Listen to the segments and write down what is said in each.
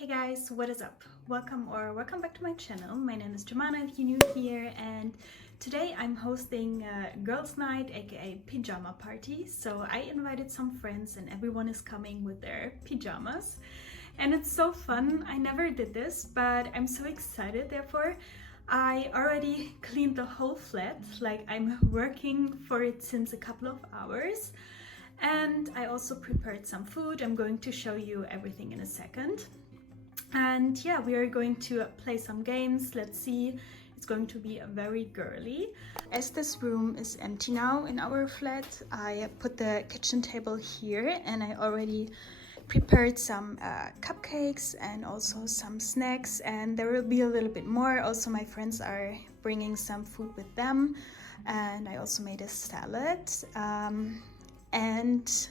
Hey guys, what is up? Welcome back to my channel. My name is Jemana if you're new here, and today I'm hosting a girls' night, aka pajama party. So I invited some friends and everyone is coming with their pajamas. And it's so fun. I never did this, but I'm so excited. Therefore, I already cleaned the whole flat. Like, I'm working for it since a couple of hours. And I also prepared some food. I'm going to show you everything in a second. And yeah, we are going to play some games. Let's see. It's going to be very girly. As this room is empty now in our flat, I put the kitchen table here and I already prepared some cupcakes and also some snacks, and there will be a little bit more. Also, my friends are bringing some food with them, and I also made a salad and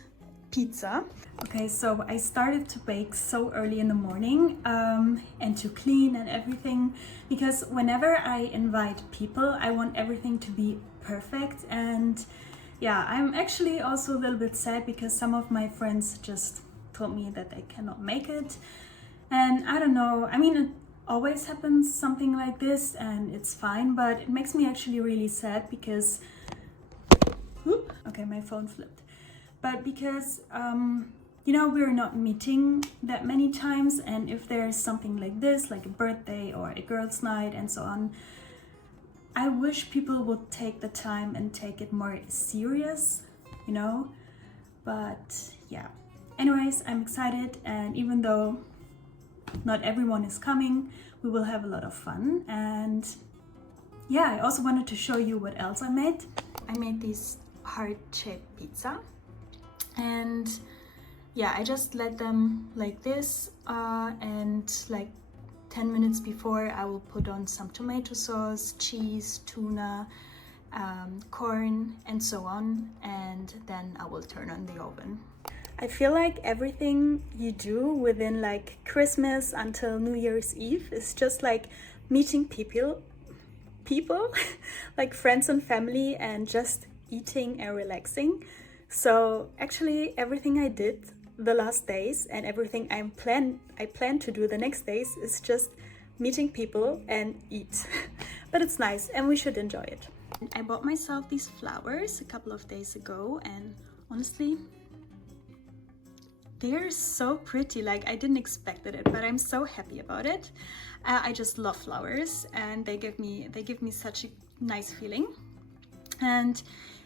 pizza. Okay, so I started to bake so early in the morning and to clean and everything, because whenever I invite people, I want everything to be perfect. And yeah, I'm actually also a little bit sad because some of my friends just told me that they cannot make it. And I don't know, I mean, it always happens something like this and it's fine, but it makes me actually really sad because okay, my phone flipped. But because, you know, we're not meeting that many times, and if there's something like this, like a birthday or a girls' night and so on, I wish people would take the time and take it more serious, you know? But yeah. Anyways, I'm excited, and even though not everyone is coming, we will have a lot of fun. And yeah, I also wanted to show you what else I made. I made this heart-shaped pizza. And yeah, I just let them like this and like 10 minutes before I will put on some tomato sauce, cheese, tuna, corn and so on, and then I will turn on the oven. I feel like everything you do within like Christmas until New Year's Eve is just like meeting people like friends and family, and just eating and relaxing. So actually everything I did the last days and everything I plan to do the next days is just meeting people and eat. But it's nice and we should enjoy it. I bought myself these flowers a couple of days ago, and honestly, they're so pretty. Like, I didn't expect it, but I'm so happy about it. I just love flowers and they give me such a nice feeling. And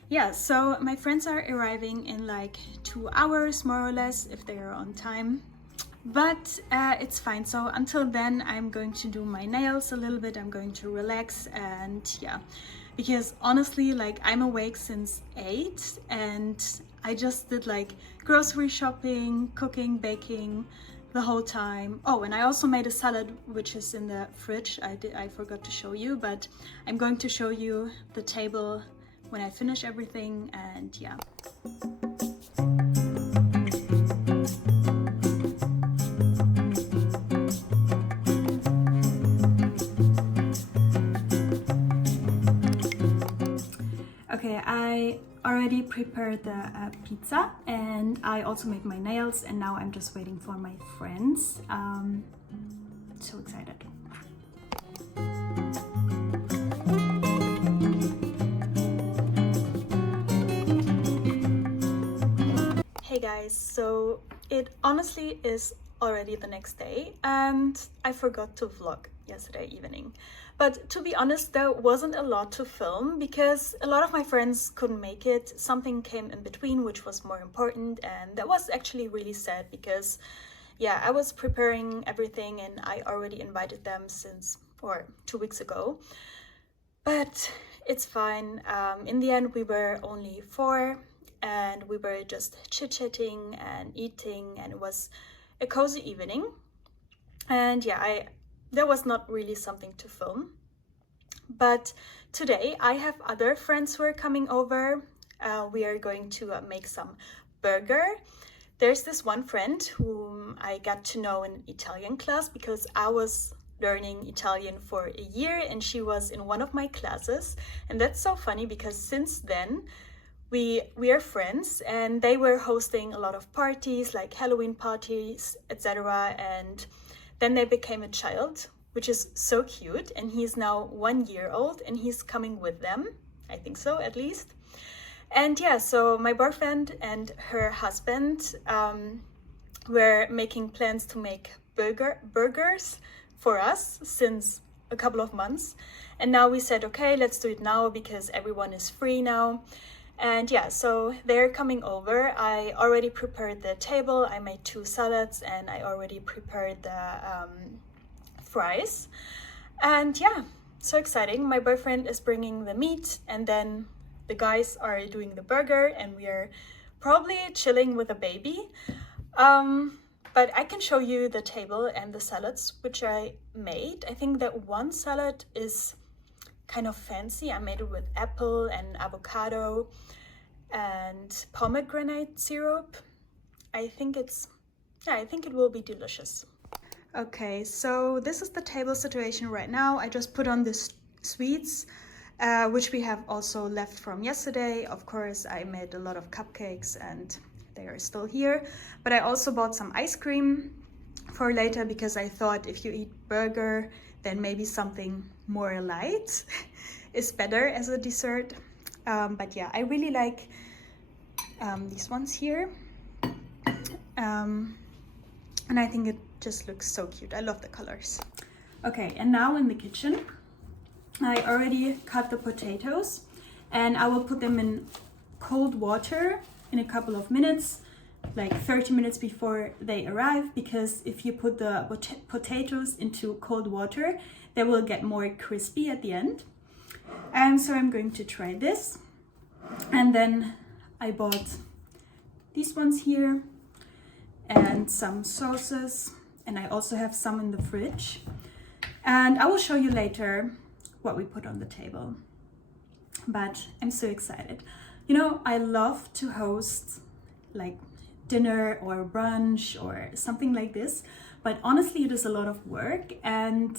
yeah, so my friends are arriving in like 2 hours more or less, if they are on time, but it's fine. So until then I'm going to do my nails a little bit, I'm going to relax. And yeah, because honestly, like, I'm awake since 8 and I just did like grocery shopping, cooking, baking the whole time. Oh, and I also made a salad which is in the fridge. I forgot to show you, but I'm going to show you the table when I finish everything. And yeah. Okay, I already prepared the pizza and I also made my nails, and now I'm just waiting for my friends. So excited. Hey guys, so it honestly is already the next day and I forgot to vlog yesterday evening. But to be honest, there wasn't a lot to film because a lot of my friends couldn't make it. Something came in between which was more important, and that was actually really sad because yeah, I was preparing everything and I already invited them since 2 weeks ago. But it's fine. In the end, we were only 4 and we were just chit-chatting and eating, and it was a cozy evening. And yeah, there was not really something to film. But today I have other friends who are coming over. We are going to make some burger. There's this one friend whom I got to know in Italian class because I was learning Italian for a year and she was in one of my classes. And that's so funny because since then we are friends, and they were hosting a lot of parties like Halloween parties, etc. And then they became a child, which is so cute. And he's now 1 year old and he's coming with them. I think so, at least. And yeah, so my boyfriend and her husband were making plans to make burgers for us since a couple of months. And now we said, okay, let's do it now because everyone is free now. And yeah, so they're coming over. I already prepared the table. I made 2 salads and I already prepared the fries. And yeah, so exciting. My boyfriend is bringing the meat and then the guys are doing the burger and we are probably chilling with a baby. But I can show you the table and the salads which I made. I think that one salad is kind of fancy. I made it with apple and avocado and pomegranate syrup. I think it will be delicious. Okay, so this is the table situation right now. I just put on the sweets, which we have also left from yesterday. Of course, I made a lot of cupcakes and they are still here. But I also bought some ice cream for later because I thought if you eat burger, then maybe something more light is better as a dessert. But yeah, I really like these ones here. And I think it just looks so cute. I love the colors. Okay, and now in the kitchen, I already cut the potatoes and I will put them in cold water in a couple of minutes, like 30 minutes before they arrive, because if you put the potatoes into cold water, they will get more crispy at the end. And so I'm going to try this. And then I bought these ones here and some sauces, and I also have some in the fridge. And I will show you later what we put on the table. But I'm so excited. You know, I love to host like dinner or brunch or something like this, but honestly it is a lot of work, and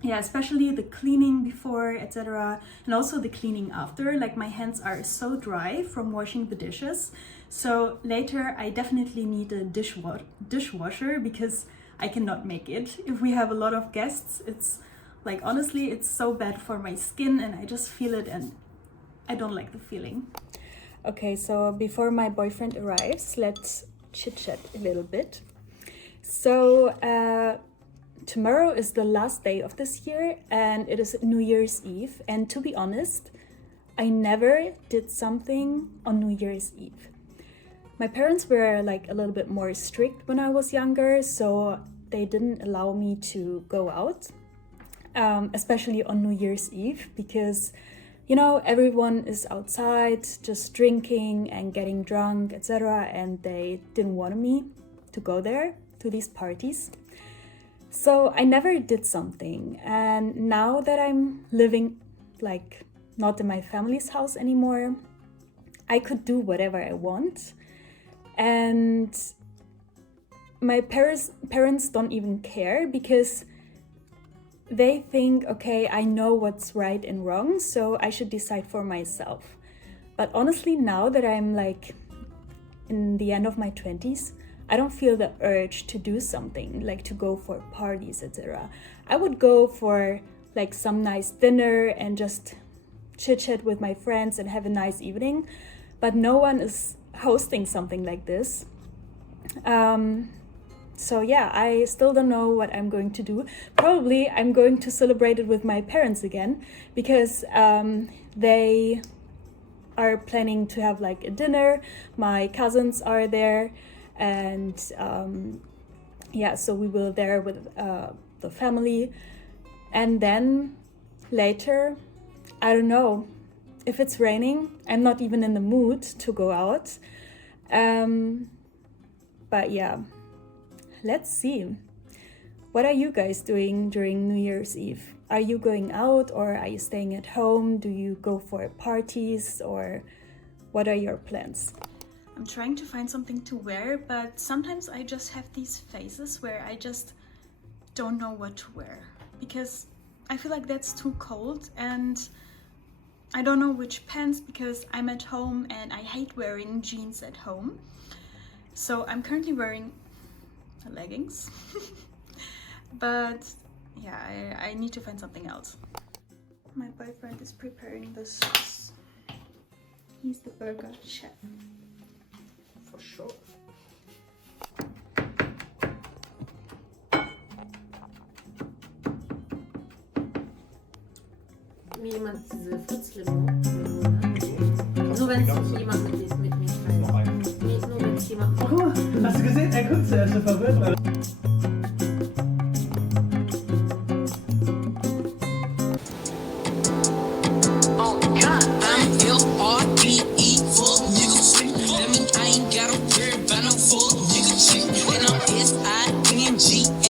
yeah, especially the cleaning before, etc., and also the cleaning after. Like my hands are so dry from washing the dishes, so later I definitely need a dishwasher because I cannot make it if we have a lot of guests. It's like, honestly, it's so bad for my skin and I just feel it and I don't like the feeling. Okay, so before my boyfriend arrives, let's chit chat a little bit. So tomorrow is the last day of this year and it is New Year's Eve. And to be honest, I never did something on New Year's Eve. My parents were like a little bit more strict when I was younger, so they didn't allow me to go out, especially on New Year's Eve, because you know, everyone is outside just drinking and getting drunk, etc. And they didn't want me to go there to these parties. So I never did something. And now that I'm living like not in my family's house anymore, I could do whatever I want. And my parents don't even care because they think, okay, I know what's right and wrong, so I should decide for myself. But honestly, now that I'm like in the end of my 20s, I don't feel the urge to do something, like to go for parties, etc. I would go for like some nice dinner and just chit chat with my friends and have a nice evening, but no one is hosting something like this. So yeah, I still don't know what I'm going to do. Probably I'm going to celebrate it with my parents again because they are planning to have like a dinner. My cousins are there and yeah, so we will there with the family. And then later, I don't know, if it's raining, I'm not even in the mood to go out. But yeah. Let's see. What are you guys doing during New Year's Eve? Are you going out or are you staying at home? Do you go for parties or what are your plans? I'm trying to find something to wear, but sometimes I just have these phases where I just don't know what to wear because I feel like that's too cold and I don't know which pants because I'm at home and I hate wearing jeans at home. So I'm currently wearing leggings but yeah, I need to find something else. My boyfriend is preparing the sauce. He's the burger chef. For sure. Mir jemand diese Fritzlimo. Nur wenn es nicht jemand mit mir teilt. Nee, nur wenn es jemand. Guck mal, hast du gesehen? Er guckt zuerst so verwirrt.